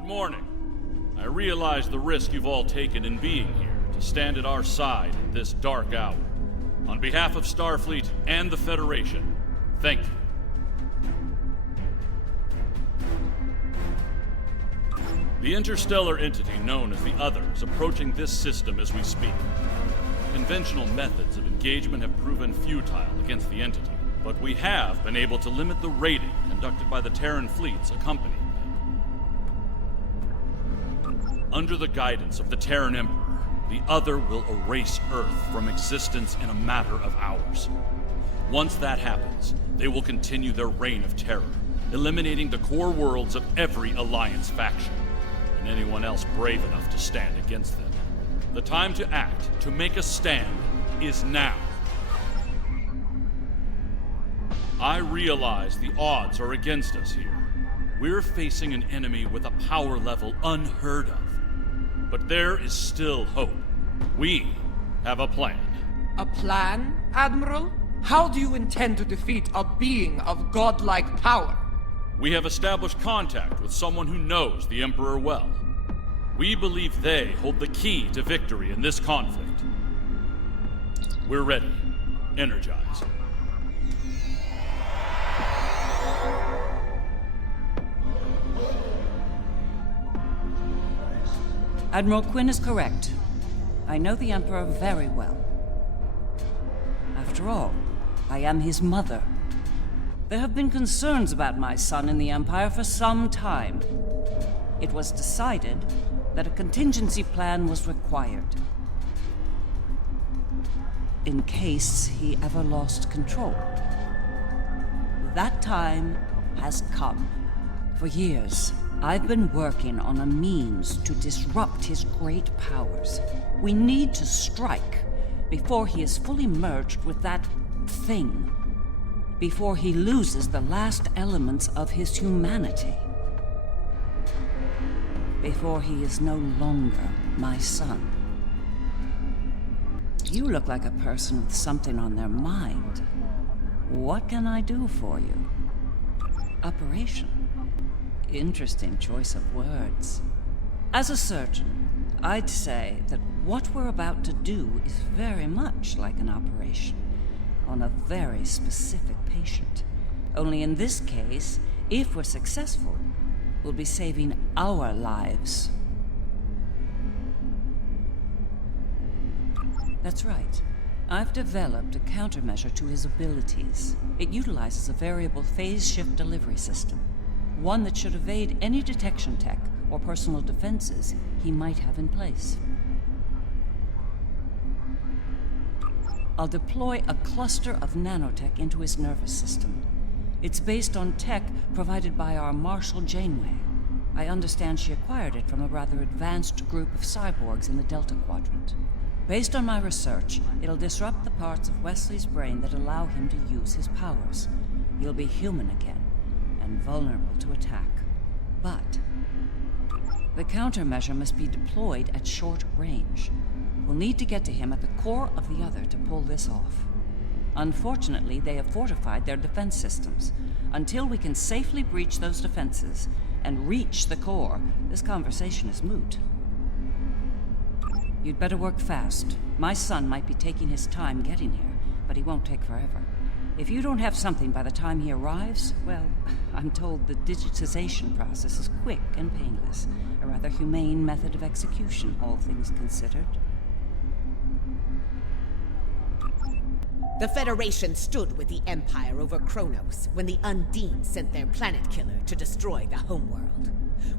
Good morning. I realize the risk you've all taken in being here to stand at our side in this dark hour. On behalf of Starfleet and the Federation, thank you. The interstellar entity known as the Other is approaching this system as we speak. Conventional methods of engagement have proven futile against the entity, but we have been able to limit the raiding conducted by the Terran fleets accompanying them. Under the guidance of the Terran Emperor, the Other will erase Earth from existence in a matter of hours. Once that happens, they will continue their reign of terror, eliminating the core worlds of every Alliance faction, and anyone else brave enough to stand against them. The time to act, to make a stand, is now. I realize the odds are against us here. We're facing an enemy with a power level unheard of. But there is still hope. We have a plan. A plan, Admiral? How do you intend to defeat a being of godlike power? We have established contact with someone who knows the Emperor well. We believe they hold the key to victory in this conflict. We're ready. Energize. Admiral Quinn is correct. I know the Emperor very well. After all, I am his mother. There have been concerns about my son in the Empire for some time. It was decided that a contingency plan was required, in case he ever lost control. That time has come. For years, I've been working on a means to disrupt his great powers. We need to strike before he is fully merged with that thing. Before he loses the last elements of his humanity. Before he is no longer my son. You look like a person with something on their mind. What can I do for you? Operation. Interesting choice of words. As a surgeon, I'd say that what we're about to do is very much like an operation on a very specific patient. Only in this case, if we're successful, we'll be saving our lives. That's right. I've developed a countermeasure to his abilities. It utilizes a variable phase shift delivery system. One that should evade any detection tech or personal defenses he might have in place. I'll deploy a cluster of nanotech into his nervous system. It's based on tech provided by our Marshal Janeway. I understand she acquired it from a rather advanced group of cyborgs in the Delta Quadrant. Based on my research, it'll disrupt the parts of Wesley's brain that allow him to use his powers. He'll be human again, and vulnerable to attack. But the countermeasure must be deployed at short range. We'll need to get to him at the core of the Other to pull this off. Unfortunately, they have fortified their defense systems. Until we can safely breach those defenses and reach the core, this conversation is moot. You'd better work fast. My son might be taking his time getting here, but he won't take forever. If you don't have something by the time he arrives, well, I'm told the digitization process is quick and painless. A rather humane method of execution, all things considered. The Federation stood with the Empire over Kronos when the Undine sent their planet killer to destroy the homeworld.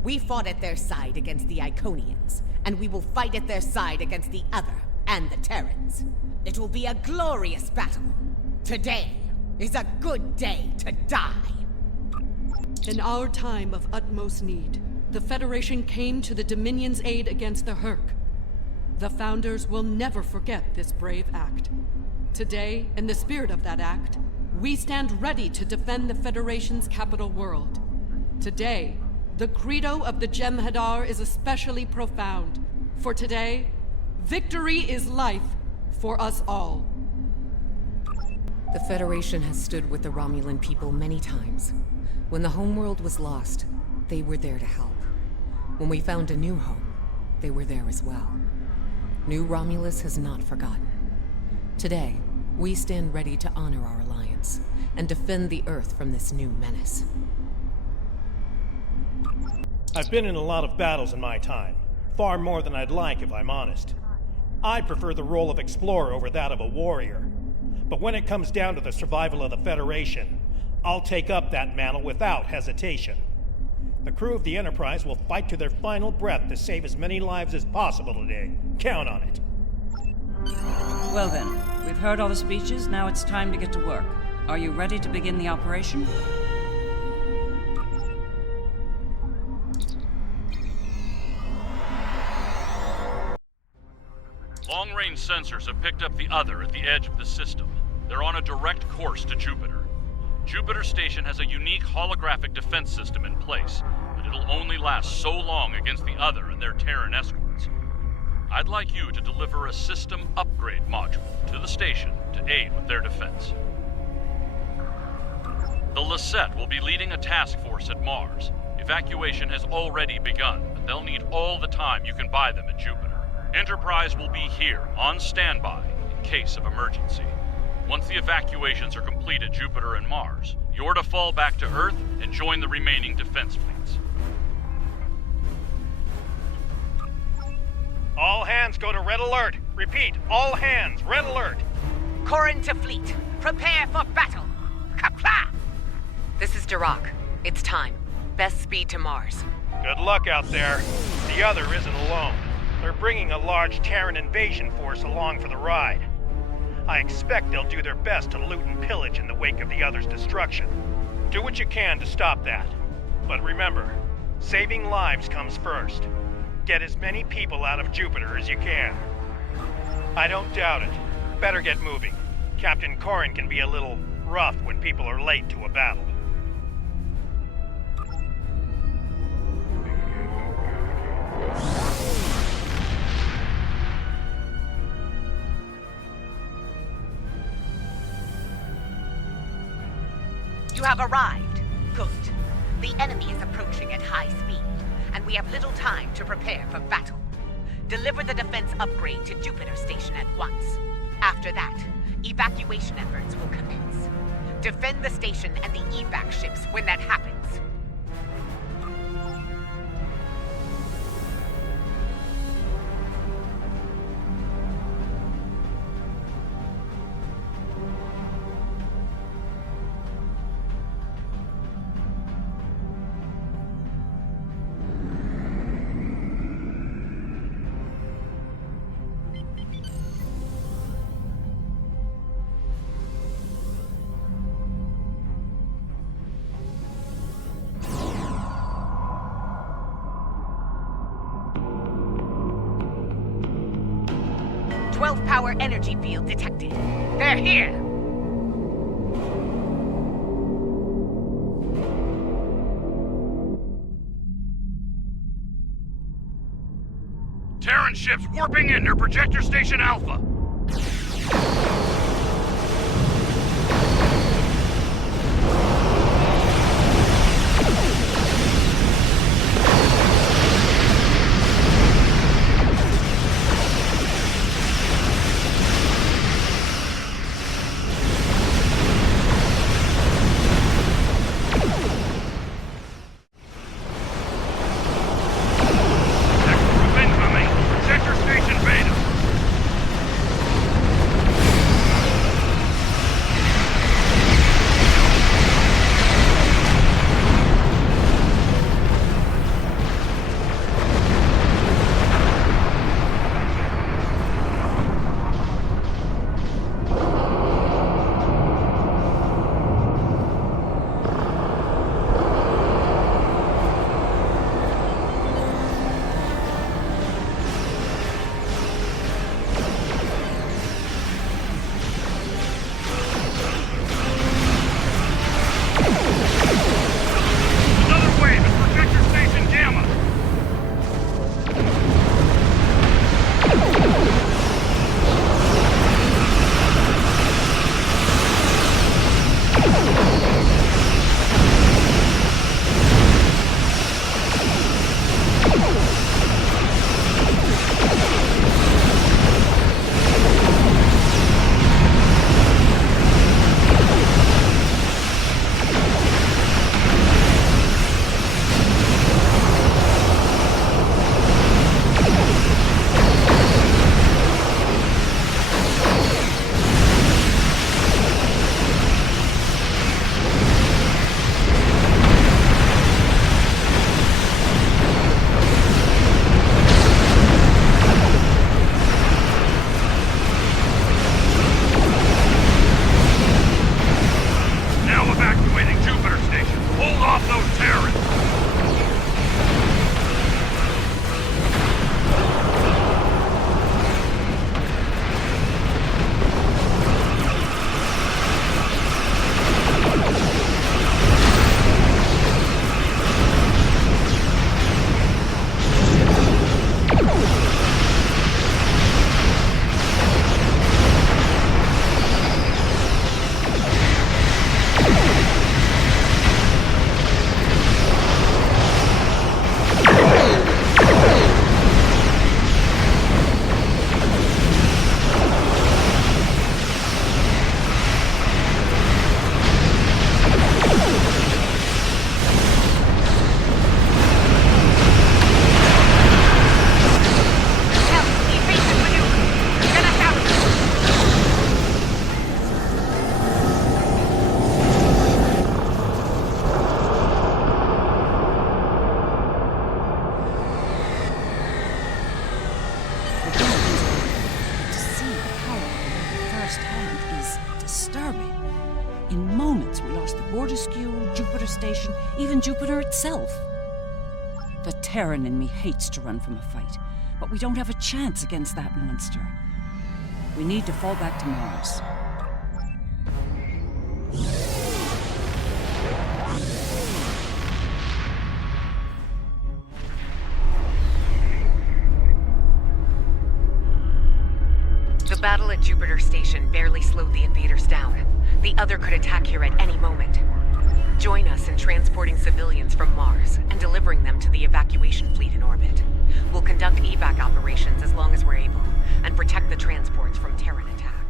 We fought at their side against the Iconians, and we will fight at their side against the Other and the Terrans. It will be a glorious battle. Today is a good day to die. In our time of utmost need, the Federation came to the Dominion's aid against the Herc. The Founders will never forget this brave act. Today, in the spirit of that act, we stand ready to defend the Federation's capital world. Today, the credo of the Jem'Hadar is especially profound. For today, victory is life for us all. The Federation has stood with the Romulan people many times. When the homeworld was lost, they were there to help. When we found a new home, they were there as well. New Romulus has not forgotten. Today, we stand ready to honor our alliance and defend the Earth from this new menace. I've been in a lot of battles in my time. Far more than I'd like, if I'm honest. I prefer the role of explorer over that of a warrior. But when it comes down to the survival of the Federation, I'll take up that mantle without hesitation. The crew of the Enterprise will fight to their final breath to save as many lives as possible today. Count on it. Well then, we've heard all the speeches, now it's time to get to work. Are you ready to begin the operation? Long-range sensors have picked up the Other at the edge of the system. They're on a direct course to Jupiter. Jupiter Station has a unique holographic defense system in place, but it'll only last so long against the Other and their Terran escorts. I'd like you to deliver a system upgrade module to the station to aid with their defense. The Lisette will be leading a task force at Mars. Evacuation has already begun, but they'll need all the time you can buy them at Jupiter. Enterprise will be here, on standby, in case of emergency. Once the evacuations are complete at Jupiter and Mars, you're to fall back to Earth and join the remaining defense fleets. All hands go to red alert. Repeat, all hands, red alert. Corrin to fleet. Prepare for battle. Kapla! This is Dirac. It's time. Best speed to Mars. Good luck out there. The Other isn't alone. They're bringing a large Terran invasion force along for the ride. I expect they'll do their best to loot and pillage in the wake of the Other's destruction. Do what you can to stop that. But remember, saving lives comes first. Get as many people out of Jupiter as you can. I don't doubt it. Better get moving. Captain Corrin can be a little rough when people are late to a battle. You have arrived. Good. The enemy is approaching at high speed, and we have little time to prepare for battle. Deliver the defense upgrade to Jupiter Station at once. After that, evacuation efforts will commence. Defend the station and the evac ships when that happens. Power energy field detected. They're here! Terran ships warping in near Projector Station Alpha. Incoming! Projector Station Beta! firsthand is disturbing. In moments, we lost the Borderskew, Jupiter Station, even Jupiter itself. The Terran in me hates to run from a fight, but we don't have a chance against that monster. We need to fall back to Mars. The battle at Jupiter Station barely slowed the invaders down. The other could attack here at any moment. Join us in transporting civilians from Mars and delivering them to the evacuation fleet in orbit. We'll conduct evac operations as long as we're able, and protect the transports from Terran attack.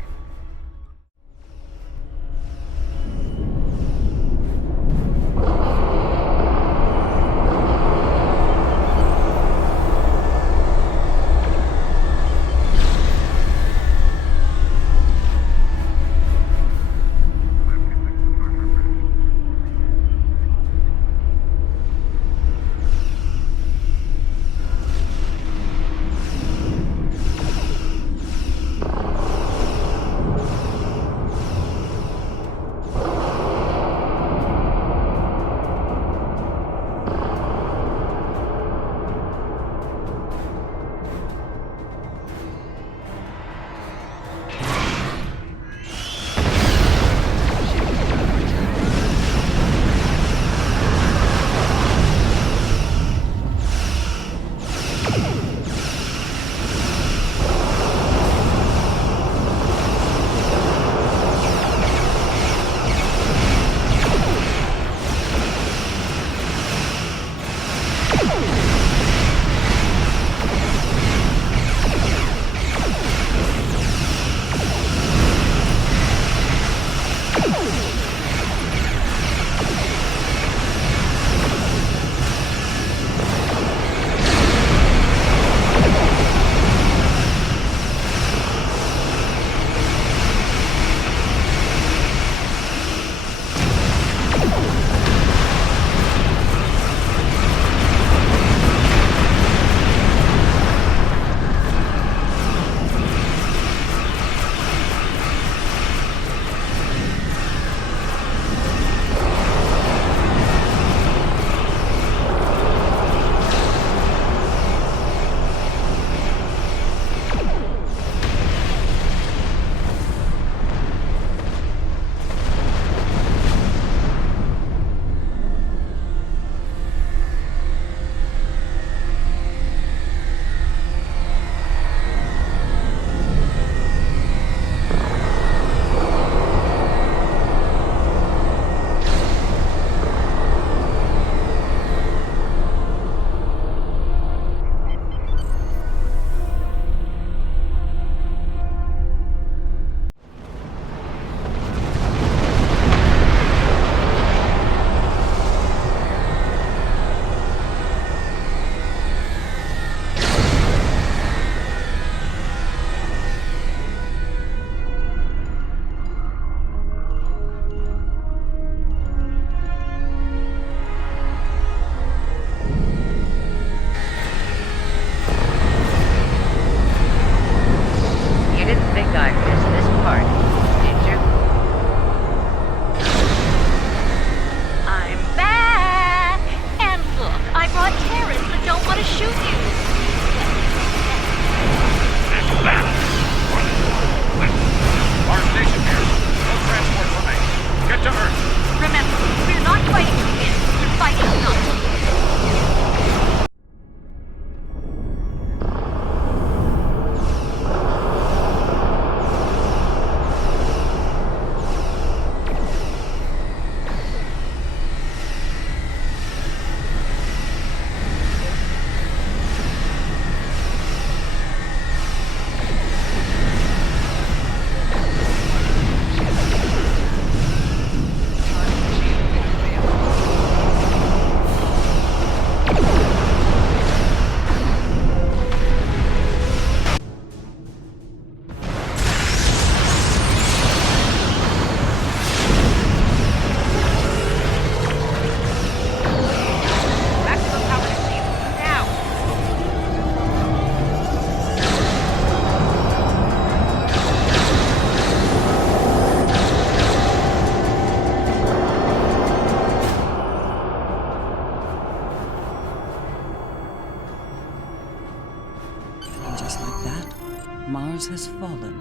has fallen.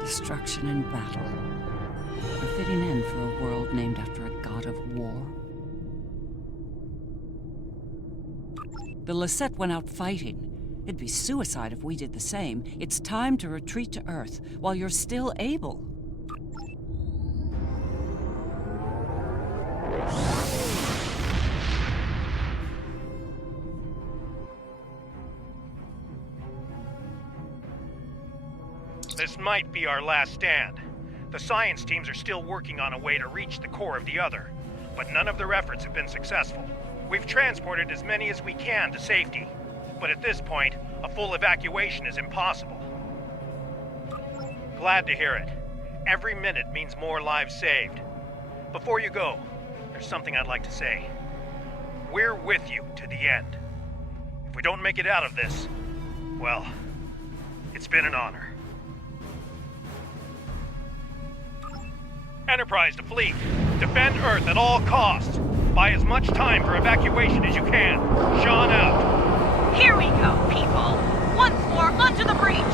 Destruction and battle. A fitting end for a world named after a god of war. The Lisette went out fighting. It'd be suicide if we did the same. It's time to retreat to Earth while you're still able. This might be our last stand. The science teams are still working on a way to reach the core of the Other, but none of their efforts have been successful. We've transported as many as we can to safety, but at this point, a full evacuation is impossible. Glad to hear it. Every minute means more lives saved. Before you go, there's something I'd like to say. We're with you to the end. If we don't make it out of this, well, it's been an honor. Enterprise to fleet. Defend Earth at all costs. Buy as much time for evacuation as you can. Sean out. Here we go, people. Once more, onto the breach.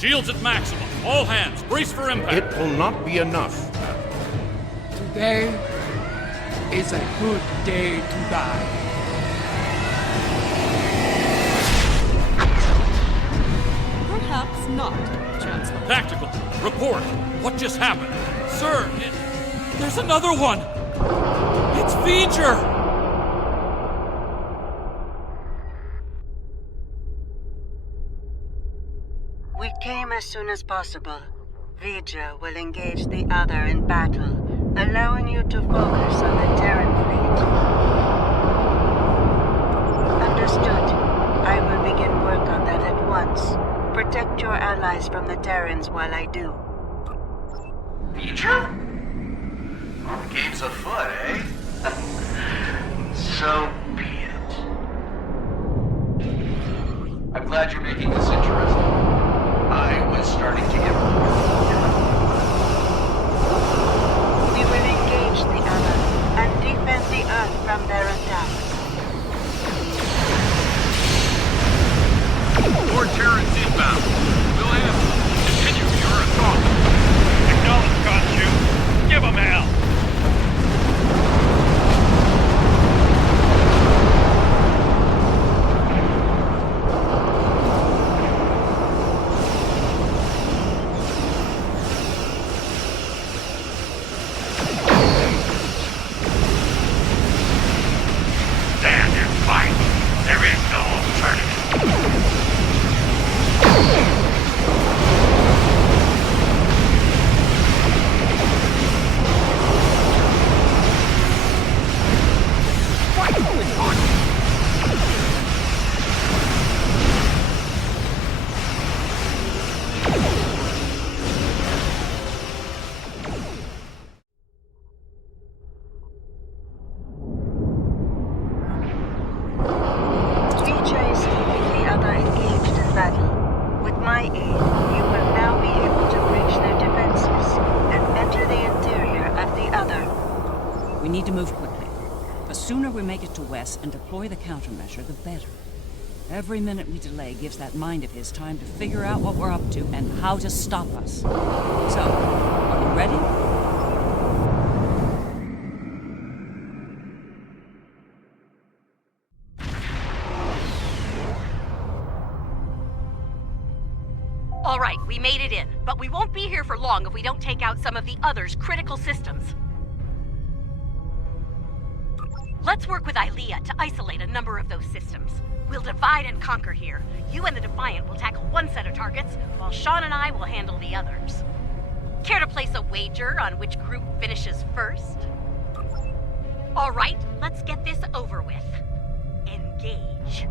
Shields at maximum. All hands, brace for impact. It will not be enough. Today is a good day to die. Perhaps not, Chancellor. Tactical, report. What just happened? Sir, there's another one. It's V'ger. We came as soon as possible. V'ger will engage the Other in battle, allowing you to focus on the Terran fleet. Understood. I will begin work on that at once. Protect your allies from the Terrans while I do. V'ger? Well, the game's afoot, eh? So be it. I'm glad you're making this interesting. I was starting to get bored. We will engage the Other and defend the Earth from their attacks. More Terrans inbound. We'll have continue your assault. Acknowledge, Khonshu. Give 'em hell. Stand and fight. There is no alternative. V'ger is keeping the Other engaged in battle. With my aid, you will now be able to breach their defenses and enter the interior of the Other. We need to move quickly. The sooner we make it to Wes and deploy the countermeasure, the better. Every minute we delay gives that mind of his time to figure out what we're up to and how to stop us. So, are you ready? All right, we made it in, but we won't be here for long if we don't take out some of the Other's critical systems. Let's work with Ilea to isolate a number of those systems. We'll divide and conquer here. You and the Defiant will tackle one set of targets, while Sean and I will handle the others. Care to place a wager on which group finishes first? All right, let's get this over with. Engage.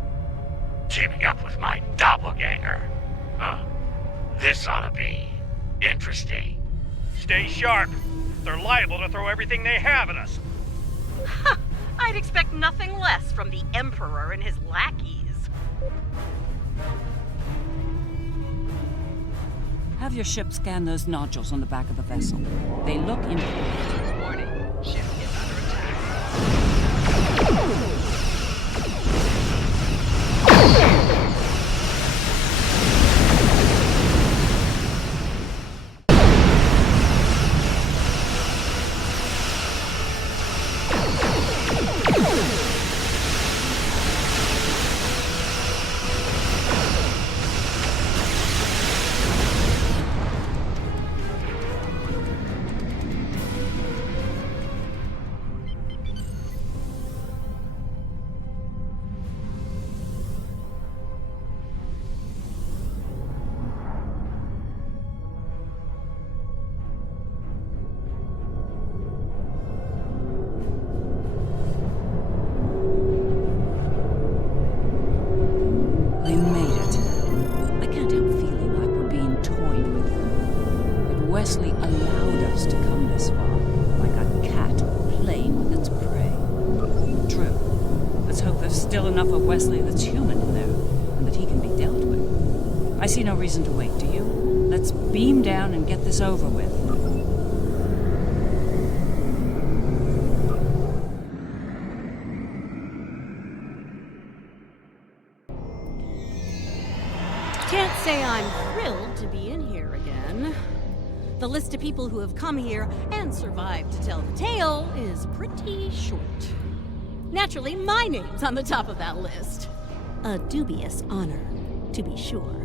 Teaming up with my doppelganger. This ought to be interesting. Stay sharp. They're liable to throw everything they have at us. I'd expect nothing less from the Emperor and his lackeys. Have your ship scan those nodules on the back of the vessel. They look important. Warning, ship is under attack. We made it. I can't help feeling like we're being toyed with. That Wesley allowed us to come this far, like a cat playing with its prey. True. Let's hope there's still enough of Wesley that's human in there, and that he can be dealt with. I see no reason to wait, do you? Let's beam down and get this over with. Can't say I'm thrilled to be in here again. The list of people who have come here and survived to tell the tale is pretty short. Naturally, my name's on the top of that list. A dubious honor, to be sure.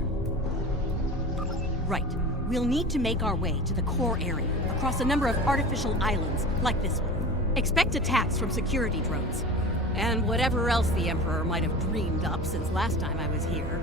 Right. We'll need to make our way to the core area, across a number of artificial islands, like this one. Expect attacks from security drones. And whatever else the Emperor might have dreamed up since last time I was here.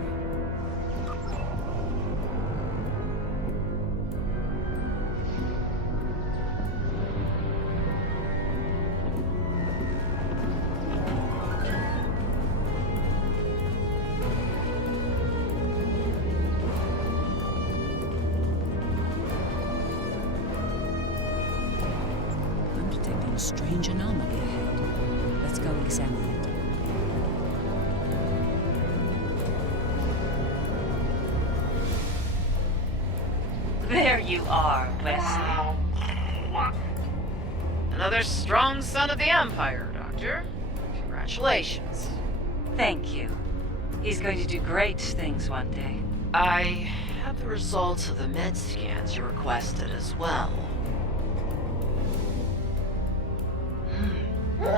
A strange anomaly ahead. Let's go examine it. There you are, Wesley. Another strong son of the Empire, Doctor. Congratulations. Thank you. He's going to do great things one day. I have the results of the med scans you requested as well.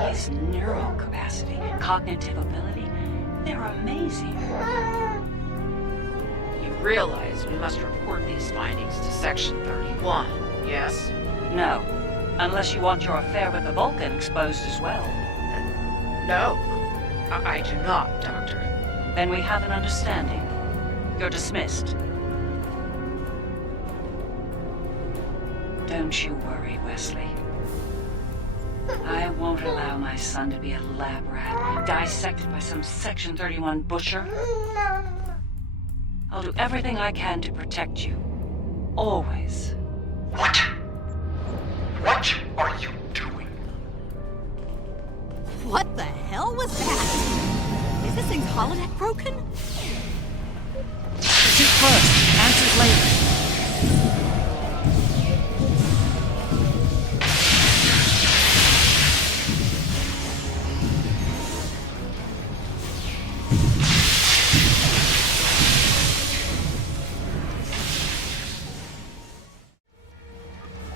His neural capacity, cognitive ability, they're amazing. You realize we must report these findings to Section 31, yes? No, unless you want your affair with the Vulcan exposed as well. No, I do not, Doctor. Then we have an understanding. You're dismissed. Don't you worry, Wesley. I won't allow my son to be a lab rat, dissected by some Section 31 butcher. I'll do everything I can to protect you. Always. What? What are you doing? What the hell was that? Is this thing's holodeck broken? Shoot first, answers later.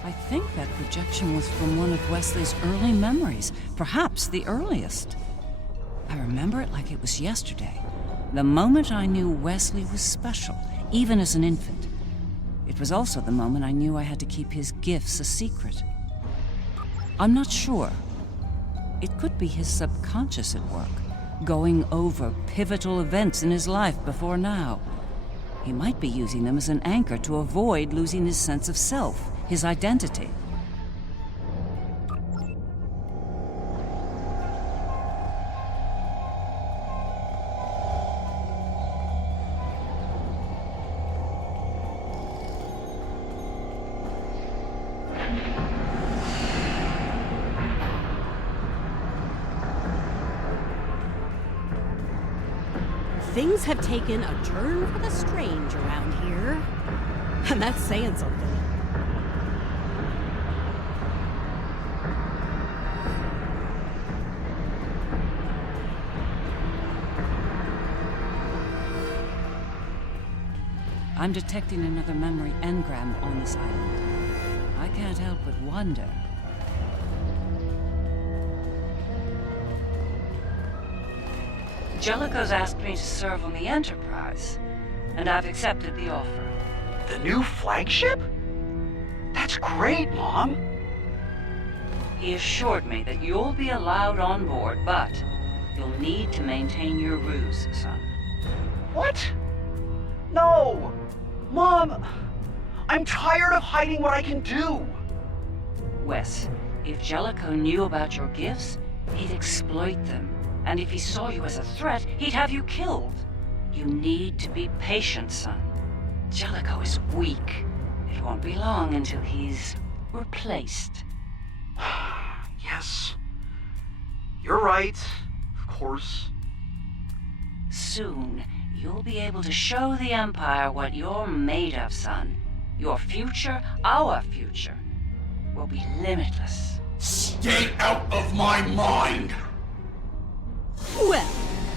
I think that projection was from one of Wesley's early memories, perhaps the earliest. I remember it like it was yesterday, the moment I knew Wesley was special, even as an infant. It was also the moment I knew I had to keep his gifts a secret. I'm not sure. It could be his subconscious at work, going over pivotal events in his life before now. He might be using them as an anchor to avoid losing his sense of self, his identity. Things have taken a turn for the strange around here. And that's saying something. I'm detecting another memory engram on this island. I can't help but wonder. Jellicoe's asked me to serve on the Enterprise, and I've accepted the offer. The new flagship? That's great, Mom. He assured me that you'll be allowed on board, but you'll need to maintain your ruse, son. What? No! Mom, I'm tired of hiding what I can do. Wes, if Jellicoe knew about your gifts, he'd exploit them. And if he saw you as a threat, he'd have you killed. You need to be patient, son. Jellicoe is weak. It won't be long until he's replaced. Yes. You're right, of course. Soon, you'll be able to show the Empire what you're made of, son. Your future, our future, will be limitless. Stay out of my mind! Well,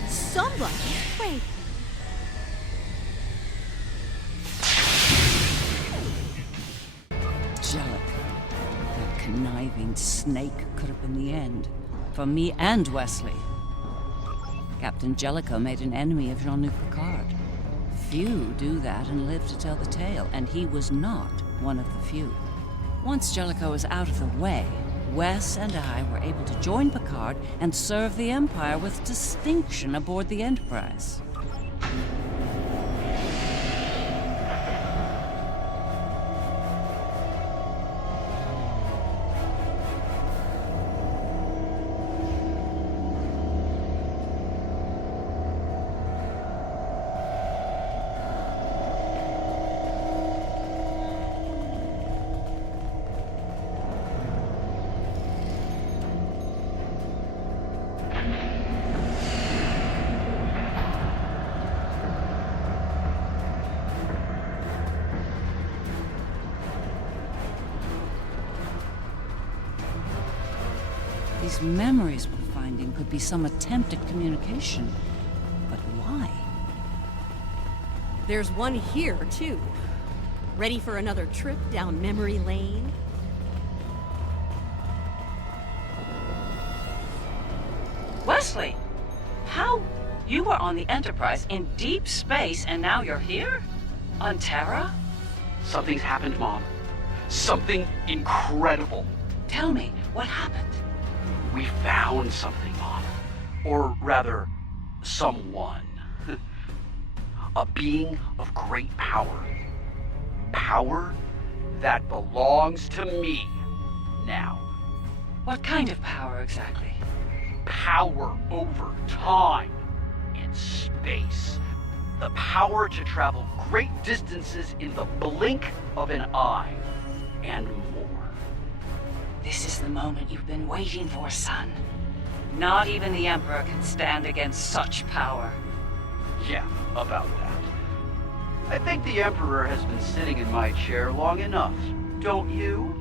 somebody's cranky. Jellicoe, that conniving snake could have been the end. For me and Wesley. Captain Jellicoe made an enemy of Jean-Luc Picard. Few do that and live to tell the tale, and he was not one of the few. Once Jellicoe was out of the way, Wes and I were able to join Picard and serve the Empire with distinction aboard the Enterprise. These memories we're finding could be some attempt at communication. But why? There's one here, too. Ready for another trip down memory lane? Wesley! How? You were on the Enterprise in deep space and now you're here? On Terra? Something's happened, Mom. Something incredible. Tell me, what happened? We found something, Mom. Or rather, someone. A being of great power. Power that belongs to me now. What kind of power exactly? Power over time and space. The power to travel great distances in the blink of an eye. And more. This is the moment you've been waiting for, son. Not even the Emperor can stand against such power. Yeah, about that. I think the Emperor has been sitting in my chair long enough, don't you?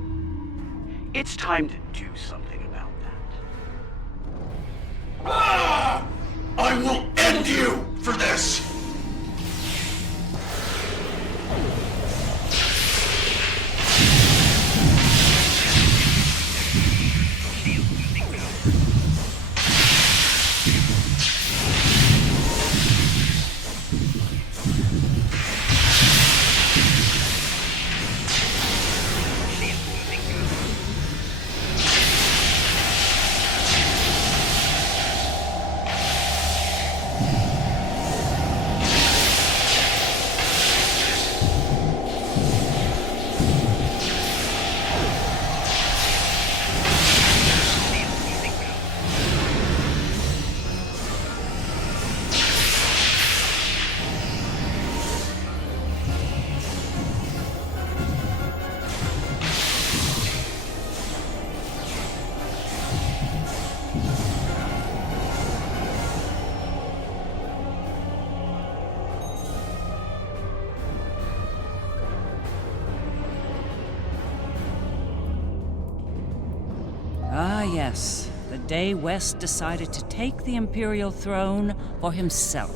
It's time to do something about that. Ah! I will end you for this! Yes, the day West decided to take the Imperial throne for himself.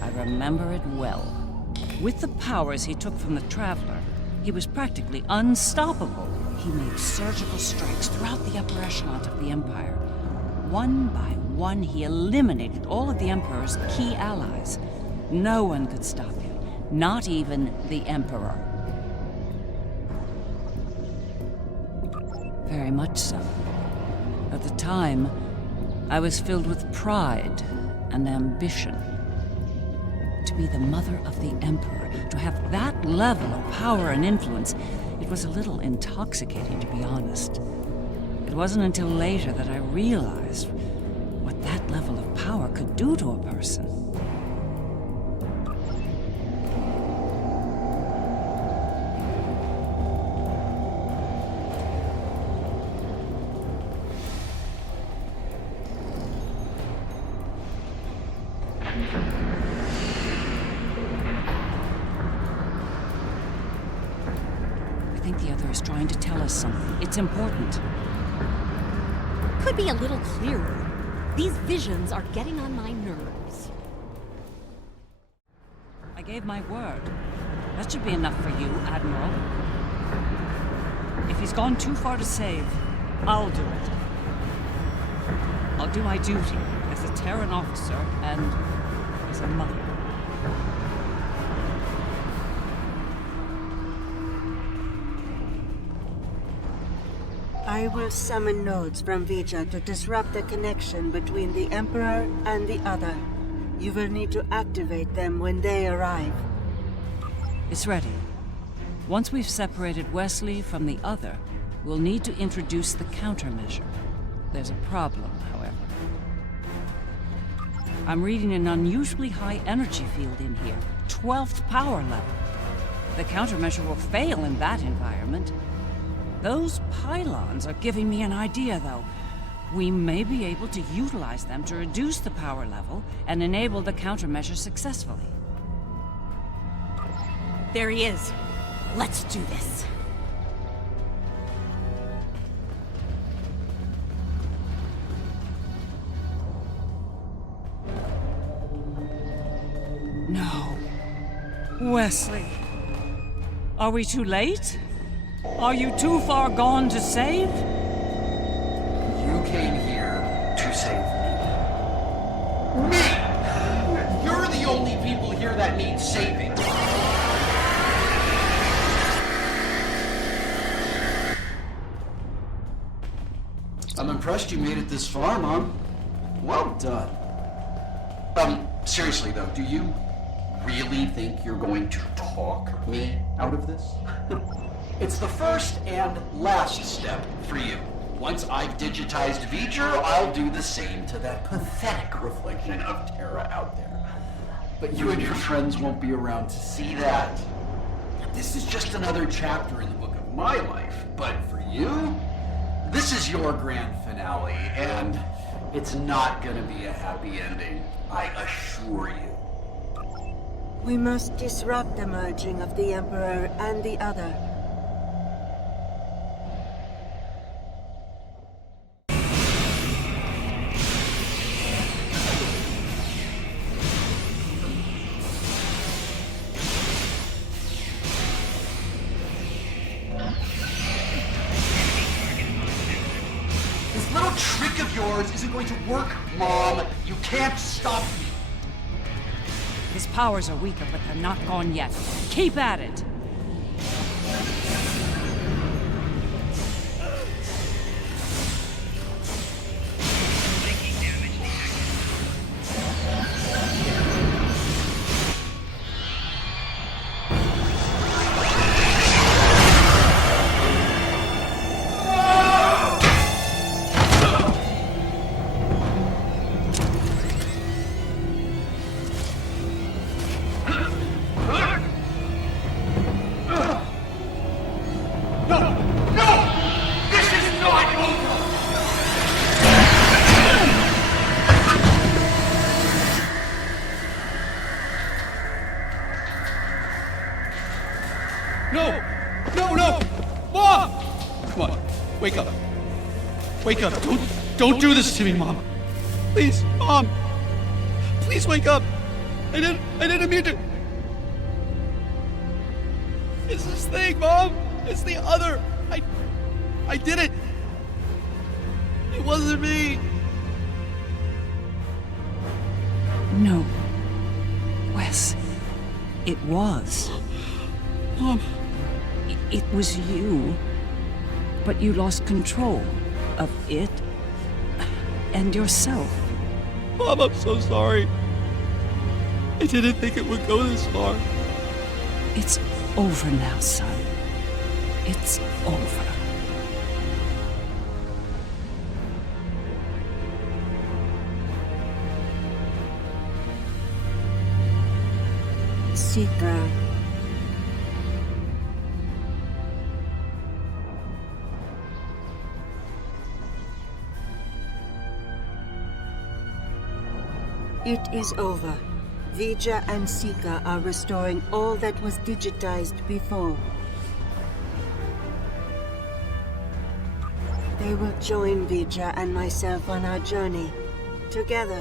I remember it well. With the powers he took from the Traveler, he was practically unstoppable. He made surgical strikes throughout the upper echelons of the Empire. One by one, he eliminated all of the Emperor's key allies. No one could stop him, not even the Emperor. Very much so. At the time, I was filled with pride and ambition. To be the mother of the Emperor, to have that level of power and influence, it was a little intoxicating, to be honest. It wasn't until later that I realized what that level of power could do to a person. I think the other is trying to tell us something. It's important. Could be a little clearer. These visions are getting on my nerves. I gave my word. That should be enough for you, Admiral. If he's gone too far to save, I'll do it. I'll do my duty as a Terran officer and as a mother. I will summon nodes from Vija to disrupt the connection between the Emperor and the other. You will need to activate them when they arrive. It's ready. Once we've separated Wesley from the other, we'll need to introduce the countermeasure. There's a problem, however. I'm reading an unusually high energy field in here. 12th power level. The countermeasure will fail in that environment. Those pylons are giving me an idea, though. We may be able to utilize them to reduce the power level and enable the countermeasure successfully. There he is. Let's do this. No. Wesley. Are we too late? Are you too far gone to save? You came here to save me. Me! You're the only people here that need saving. I'm impressed you made it this far, Mom. Well done. Seriously though, do you really think you're going to talk me out of this? It's the first and last step for you. Once I've digitized V'ger, I'll do the same to that pathetic reflection of Terra out there. But you and your friends won't be around to see that. This is just another chapter in the book of my life, but for you, this is your grand finale, and it's not gonna be a happy ending, I assure you. We must disrupt the merging of the Emperor and the other. This little trick of yours isn't going to work, Mom. You can't stop me. His powers are weaker, but they're not gone yet. Keep at it! Wake up. Don't do this to me, Mom. Please, Mom. Please wake up. I didn't mean to. It's this thing, Mom. It's the other. I did it. It wasn't me. No. Wes. It was. Mom. It was you. But you lost control of it and yourself. Mom, I'm so sorry. I didn't think it would go this far. It's over now, son. It's over. Sika. It is over. Vija and Sika are restoring all that was digitized before. They will join Vija and myself on our journey. Together,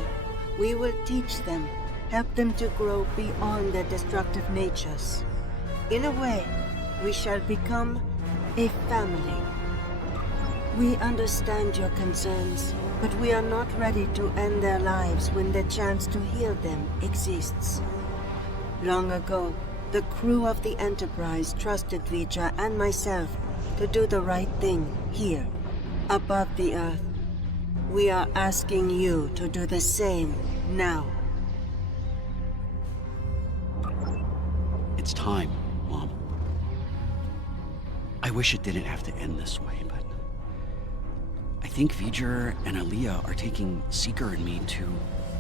we will teach them, help them to grow beyond their destructive natures. In a way, we shall become a family. We understand your concerns, but we are not ready to end their lives when the chance to heal them exists. Long ago, the crew of the Enterprise trusted Vija and myself to do the right thing here, above the Earth. We are asking you to do the same now. It's time, Mom. I wish it didn't have to end this way, but I think V'ger and Aaliyah are taking Seeker and me to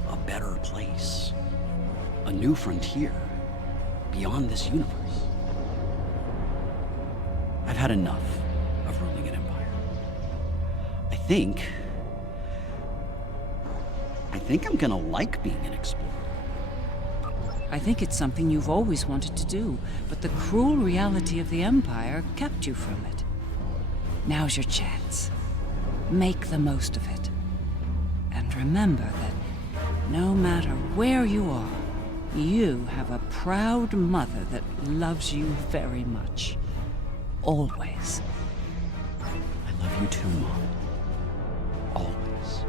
a better place. A new frontier, beyond this universe. I've had enough of ruling an empire. I think I'm gonna like being an explorer. I think it's something you've always wanted to do, but the cruel reality of the Empire kept you from it. Now's your chance. Make the most of it. And remember that no matter where you are, you have a proud mother that loves you very much. Always. I love you too, Mom. Always.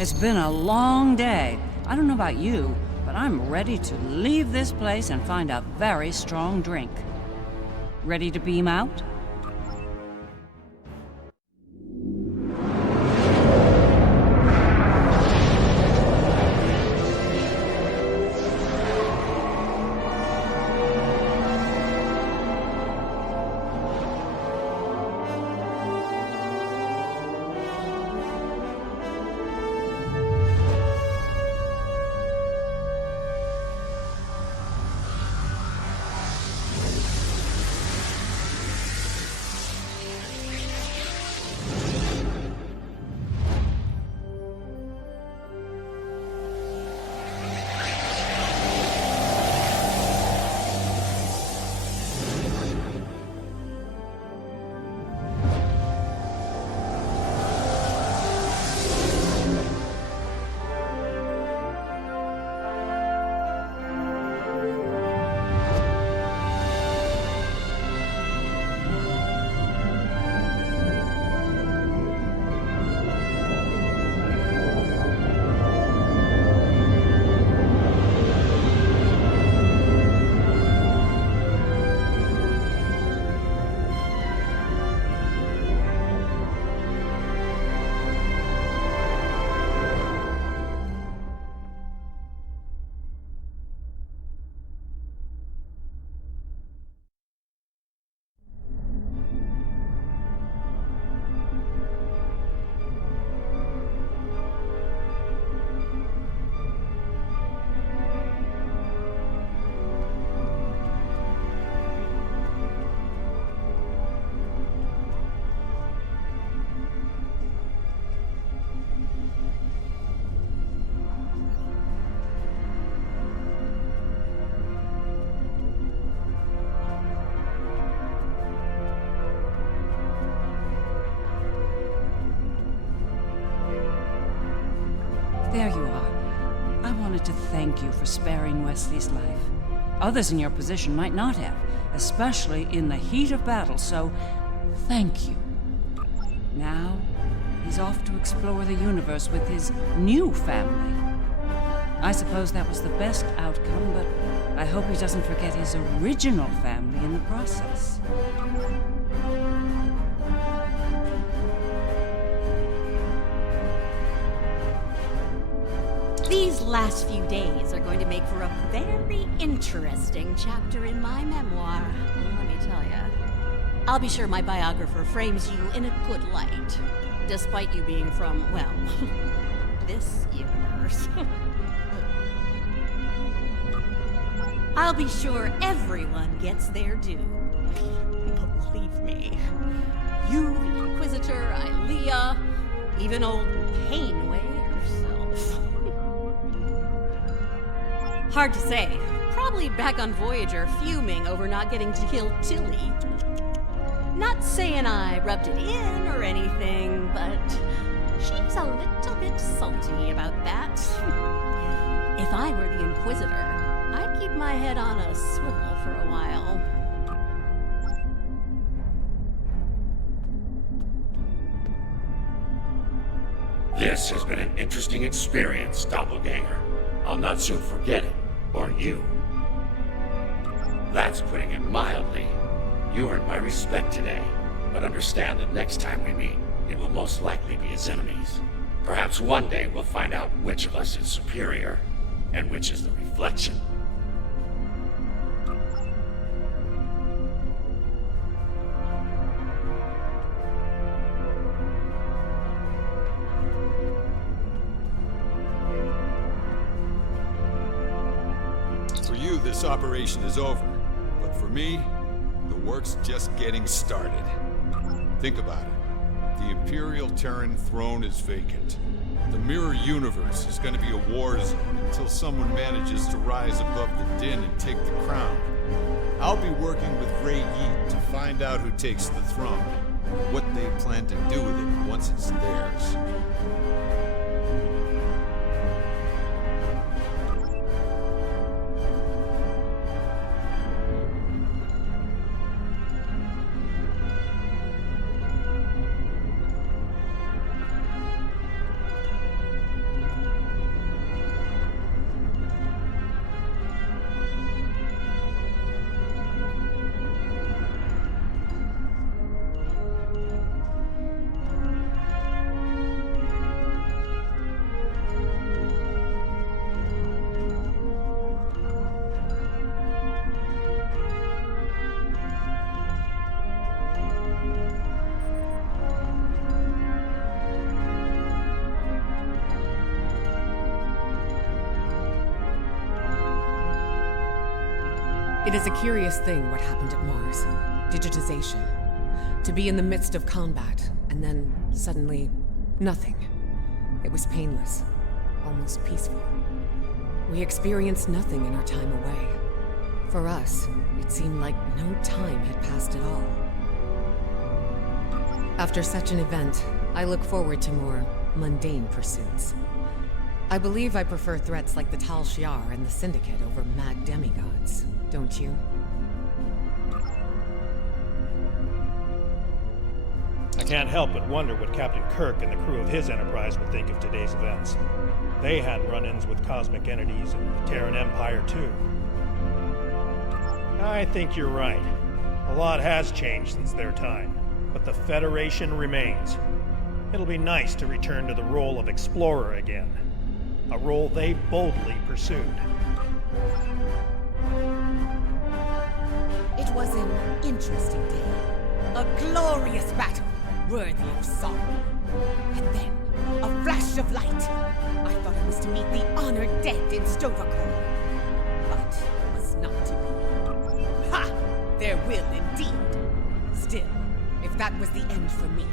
It's been a long day. I don't know about you, but I'm ready to leave this place and find a very strong drink. Ready to beam out? There you are. I wanted to thank you for sparing Wesley's life. Others in your position might not have, especially in the heat of battle, so thank you. Now, he's off to explore the universe with his new family. I suppose that was the best outcome, but I hope he doesn't forget his original family in the process. These last few days are going to make for a very interesting chapter in my memoir, let me tell ya. I'll be sure my biographer frames you in a good light, despite you being from, well, this universe. I'll be sure everyone gets their due. Believe me. You, the Inquisitor, Ilea, even old Painway herself. Hard to say. Probably back on Voyager fuming over not getting to kill Tilly. Not saying I rubbed it in or anything, but she's a little bit salty about that. If I were the Inquisitor, I'd keep my head on a swivel for a while. This has been an interesting experience, Doppelganger. I'll not soon forget it, or you. That's putting it mildly. You earned my respect today, but understand that next time we meet, it will most likely be as enemies. Perhaps one day we'll find out which of us is superior, and which is the reflection. For you, this operation is over. But for me, the work's just getting started. Think about it. The Imperial Terran throne is vacant. The Mirror Universe is going to be a war zone until someone manages to rise above the din and take the crown. I'll be working with Ray Yeet to find out who takes the throne, and what they plan to do with it once it's theirs. It is a curious thing what happened at Mars. Digitization. To be in the midst of combat, and then suddenly, nothing. It was painless. Almost peaceful. We experienced nothing in our time away. For us, it seemed like no time had passed at all. After such an event, I look forward to more mundane pursuits. I believe I prefer threats like the Tal Shiar and the Syndicate over mad demigods. Don't you? I can't help but wonder what Captain Kirk and the crew of his Enterprise would think of today's events. They had run-ins with cosmic entities and the Terran Empire, too. I think you're right. A lot has changed since their time, but the Federation remains. It'll be nice to return to the role of explorer again, a role they boldly pursued. It was an interesting day. A glorious battle, worthy of song. And then, a flash of light. I thought I was to meet the honored dead in Stovacor. But it was not to be. Ha! There will indeed. Still, if that was the end for me,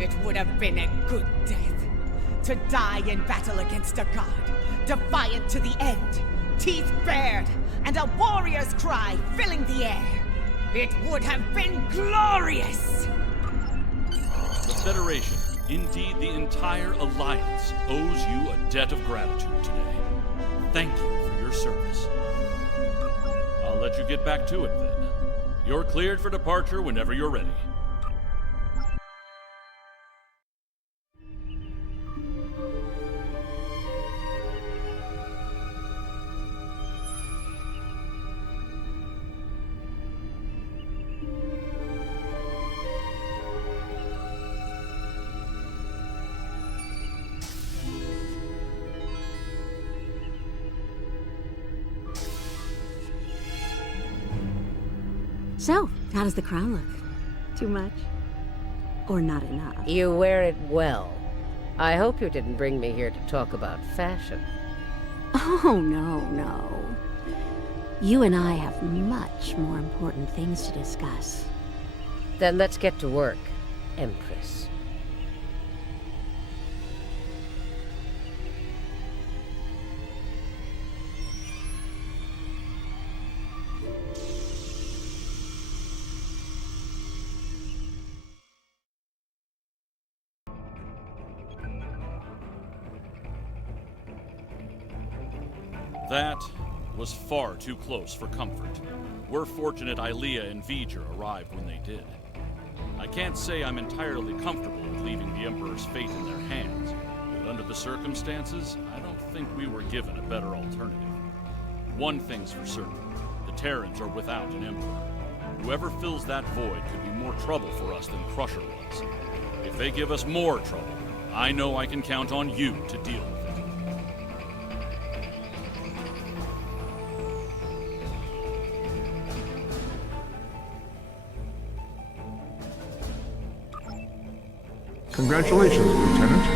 it would have been a good death. To die in battle against a god, defiant to the end, teeth bared, and a warrior's cry filling the air. It would have been glorious! The Federation Indeed, the entire Alliance owes you a debt of gratitude today. Thank you for your service. I'll let you get back to it then. You're cleared for departure whenever you're ready. So, how does the crown look? Too much? Or not enough? You wear it well. I hope you didn't bring me here to talk about fashion. Oh, no. You and I have much more important things to discuss. Then let's get to work, Empress. That was far too close for comfort. We're fortunate Ilea and V'ger arrived when they did. I can't say I'm entirely comfortable with leaving the Emperor's fate in their hands, but under the circumstances, I don't think we were given a better alternative. One thing's for certain, the Terrans are without an Emperor. Whoever fills that void could be more trouble for us than Crusher was. If they give us more trouble, I know I can count on you to deal with it. Congratulations, Lieutenant.